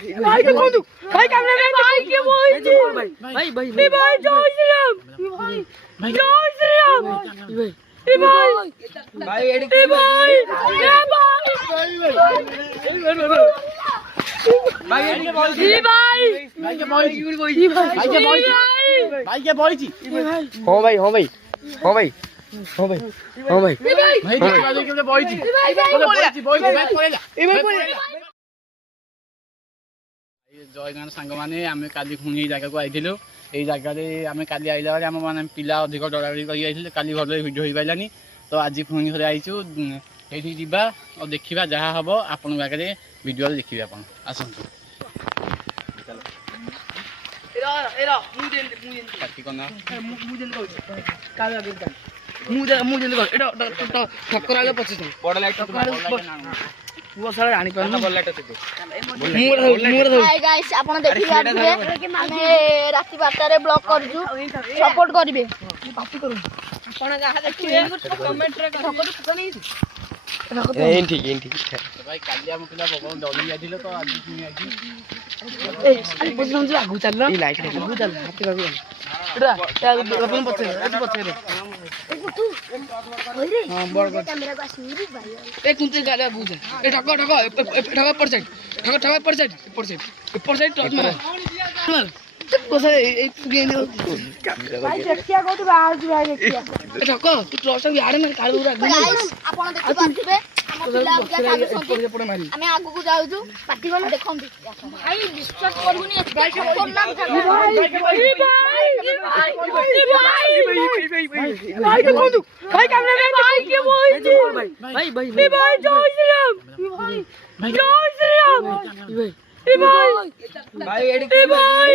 भाई देखो तू भाई कैमरे में भाई के बोल भाई भाई भाई भाई जय श्री राम भाई जय श्री राम भाई भाई भाई एडी भाई भाई भाई एडी बोल भाई भाई के बोल भाई के बोल भाई के बोल जी हो भाई हो भाई हो भाई हो भाई हो भाई भाई के बोल जी बोल बैठ पड़ेगा ए भाई पड़ेगा जय गान सांग माने आमे काली पुणी ए जगह को आइथिलु ए जगह रे आमे काली आइला बारे हम माने पिला अधिक डराडरी करी आइथिले काली घर वीडियो होई पाइलानी तो आज पुणी घरे आइछु एठी दिबा और देखिबा जहा हबो आपन बागे रे वीडियो देखिबा आपन आसंतु एरा मुझे काटी कोना मुझे काला बिल्डा मुझे एटा ठक्कर आगे 25 बड़ लाइट वो सारा रानी पर बड़ लाइट से हाय गाइस आपण देखि आबे माने राती 12 रे ब्लॉग करजु सपोर्ट करिवे पार्टी करू आपण जहा देखिवे कमेंट रे ठक्कर नहीं ठीक भाई काली हम पिला भगवान दौड़ी आइथिले तो आज पुणी आइछि ए अरे पोजिशन जो आगु चल ई लाइट रे आगु चल हाथी बाबू एटा अपन पछे एटा पछे रे ओइ रे हां बड़ कैमरा को आसी भाई ए कुंते गाले आगु जा ए ठक्कर पर साइड ठक्कर पर साइड टच मार तो से ए गेन भाई देखिया को तू बाहर जी भाई देखिया ए ठक्कर तू ट्रक से यार ना काल उरा गाइस आपण देखि पाथिबे हम पिला क्या खादु पड़े मारी हमें आगु को जाउजु पार्टी कोन देखम भाई विश्वास करबुनी भाई ठक्कर नाम था भाई भाई देखो तू भाई कैमरे में भाई के बोल भाई भाई भाई जय श्री राम भाई जय श्री राम भाई भाई एडी भाई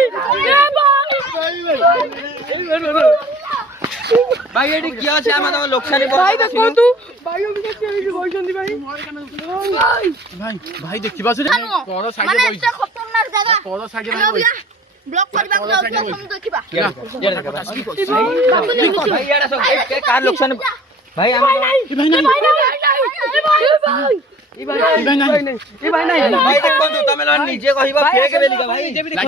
भाई एडी किया छे हम लोकसानी भाई देखो तू भाई हम के बोलछंदी भाई भाई देखिबा से तोर साइड माने बइछि एटा खतरनाक जगह तोर साइड में बइछि ब्लॉक करबा को जाउछु हम देखिबा भाई यार सब के कार लोकसान भाई भाई देखो तू तमे लोन नीचे कहिबा फेर के बेलिका भाई नीचे भी देखो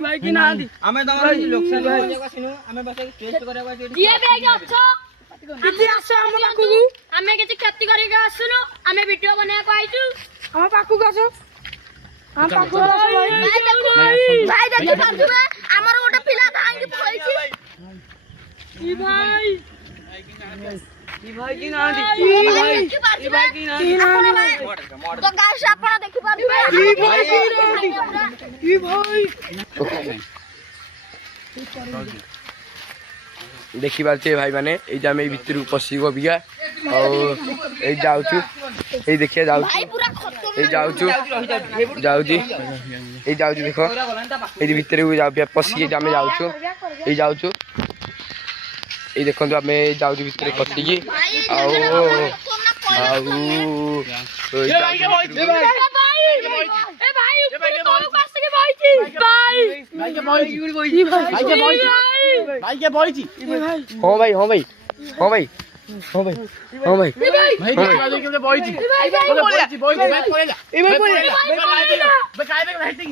भाई की ना दी हमें तमरा लोकसान हो जागा सिनु हमें बस टेस्ट करबा दिए बेग अच्छा किती आसो हम पाखु हमें किछि क्षति करिके आसुनो हमें वीडियो बना को आइछु हम पाखु आसो हम पाखु भाई देखि पाछुबे हमर गोटे पिला धांगी पळैछि भाई की ना दी भाई की ना दी तो गाइस आपण देखि पाछुबे देखी पारे भाई मैंने आम भितर पशिब बिया और जाऊँ ये देखिए जाऊँ भाई पूरा खत्म जाऊँ देख ये भितर पशिक आम जाऊँ ये जाऊँ ये देखो आम जाऊँ भितर पशिकी हाँ भाई हाँ भाई हाँ भाई हाँ भाई हाँ भाई भाई